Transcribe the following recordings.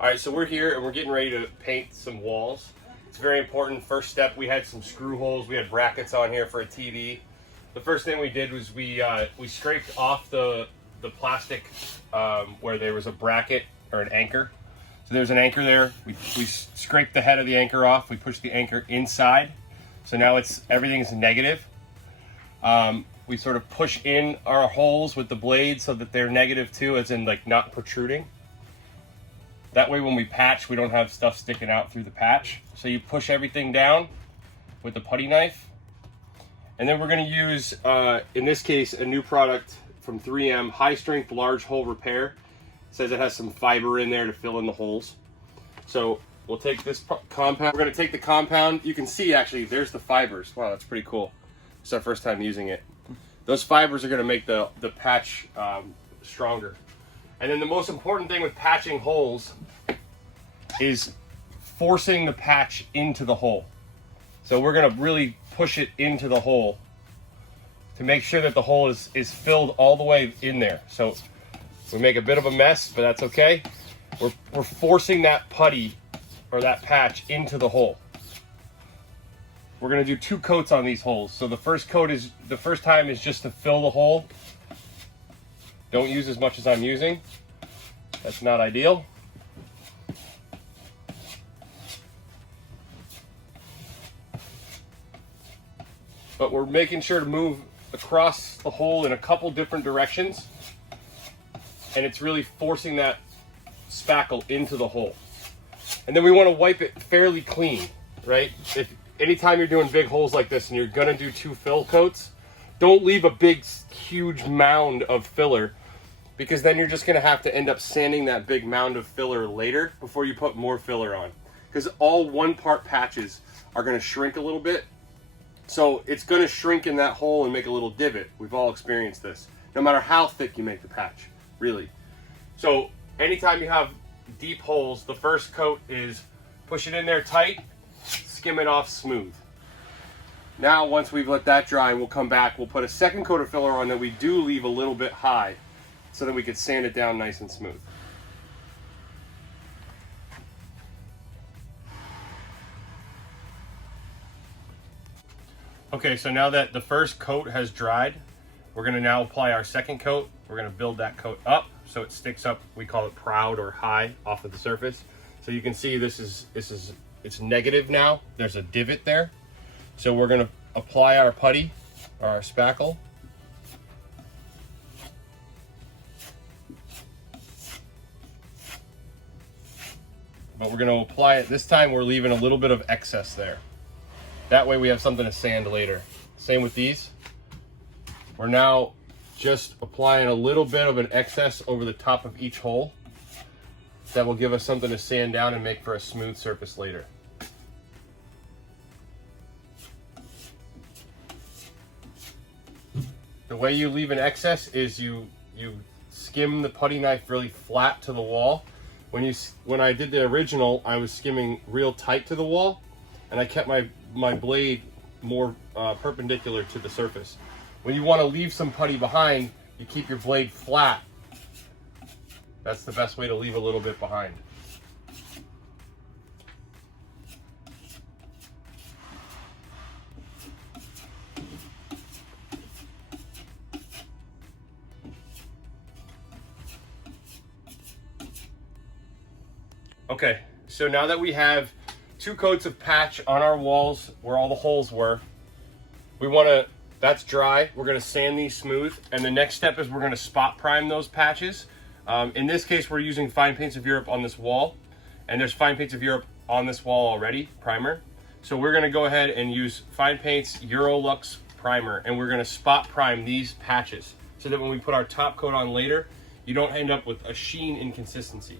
All right, so we're here and we're getting ready to paint some walls. It's very important. First step, we had some screw holes. We had brackets on here for a TV. The first thing we did was we scraped off the plastic where there was a bracket or an anchor. So there's an anchor there. We scraped the head of the anchor off. We pushed the anchor inside. So now everything's negative. We sort of push in our holes with the blade so that they're negative too, as in like not protruding. That way when we patch, we don't have stuff sticking out through the patch. So you push everything down with the putty knife. And then we're gonna use, in this case, a new product from 3M, High Strength Large Hole Repair. It says it has some fiber in there to fill in the holes. So we'll take this compound. We're gonna take the compound. You can see actually, there's the fibers. Wow, that's pretty cool. It's our first time using it. Those fibers are gonna make the patch stronger. And then the most important thing with patching holes is forcing the patch into the hole. So we're gonna really push it into the hole to make sure that the hole is filled all the way in there. So we make a bit of a mess, but that's okay. We're forcing that putty or that patch into the hole. We're gonna do 2 coats on these holes. So the first time is just to fill the hole. Don't use as much as I'm using. That's not ideal. But we're making sure to move across the hole in a couple different directions. And it's really forcing that spackle into the hole. And then we want to wipe it fairly clean, right? Anytime you're doing big holes like this and you're gonna do 2 fill coats, don't leave a big, huge mound of filler, because then you're just gonna have to end up sanding that big mound of filler later before you put more filler on. Because all 1-part patches are gonna shrink a little bit. So it's gonna shrink in that hole and make a little divot. We've all experienced this, no matter how thick you make the patch, really. So anytime you have deep holes, the first coat is push it in there tight, skim it off smooth. Now, once we've let that dry, we'll come back, we'll put a second coat of filler on that we do leave a little bit high so that we can sand it down nice and smooth. Okay, so now that the first coat has dried, we're gonna now apply our second coat. We're gonna build that coat up so it sticks up, we call it proud or high off of the surface. So you can see it's negative now. There's a divot there. So we're gonna apply our putty or our spackle. But we're gonna apply it, this time we're leaving a little bit of excess there. That way we have something to sand later. Same with these. We're now just applying a little bit of an excess over the top of each hole. That will give us something to sand down and make for a smooth surface later. The way you leave an excess is you skim the putty knife really flat to the wall. When I did the original, I was skimming real tight to the wall, and I kept my blade more perpendicular to the surface. When you want to leave some putty behind, you keep your blade flat. That's the best way to leave a little bit behind. Okay, so now that we have 2 coats of patch on our walls where all the holes were, that's dry. We're gonna sand these smooth, and the next step is we're gonna spot prime those patches. In this case, we're using Fine Paints of Europe on this wall, and there's Fine Paints of Europe on this wall already, primer. So we're gonna go ahead and use Fine Paints Eurolux primer, and we're gonna spot prime these patches so that when we put our top coat on later, you don't end up with a sheen inconsistency.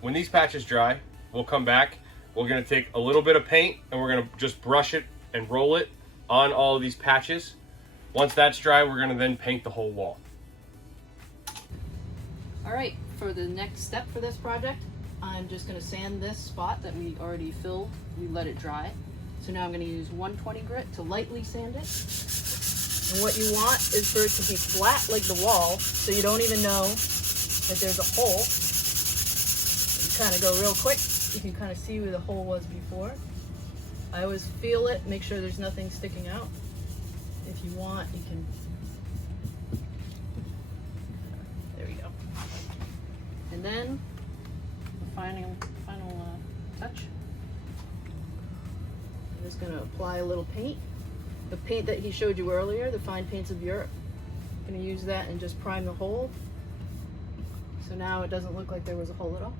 When these patches dry, we'll come back. We're gonna take a little bit of paint and we're gonna just brush it and roll it on all of these patches. Once that's dry, we're gonna then paint the whole wall. All right, for the next step for this project, I'm just gonna sand this spot that we already filled. We let it dry. So now I'm gonna use 120 grit to lightly sand it. And what you want is for it to be flat like the wall, so you don't even know that there's a hole. You kind of go real quick. You can kind of see where the hole was before. I always feel it, make sure there's nothing sticking out. If you want, you can, there we go. And then the final touch. I'm just going to apply a little paint. The paint that he showed you earlier, the Fine Paints of Europe. I'm going to use that and just prime the hole. So now it doesn't look like there was a hole at all.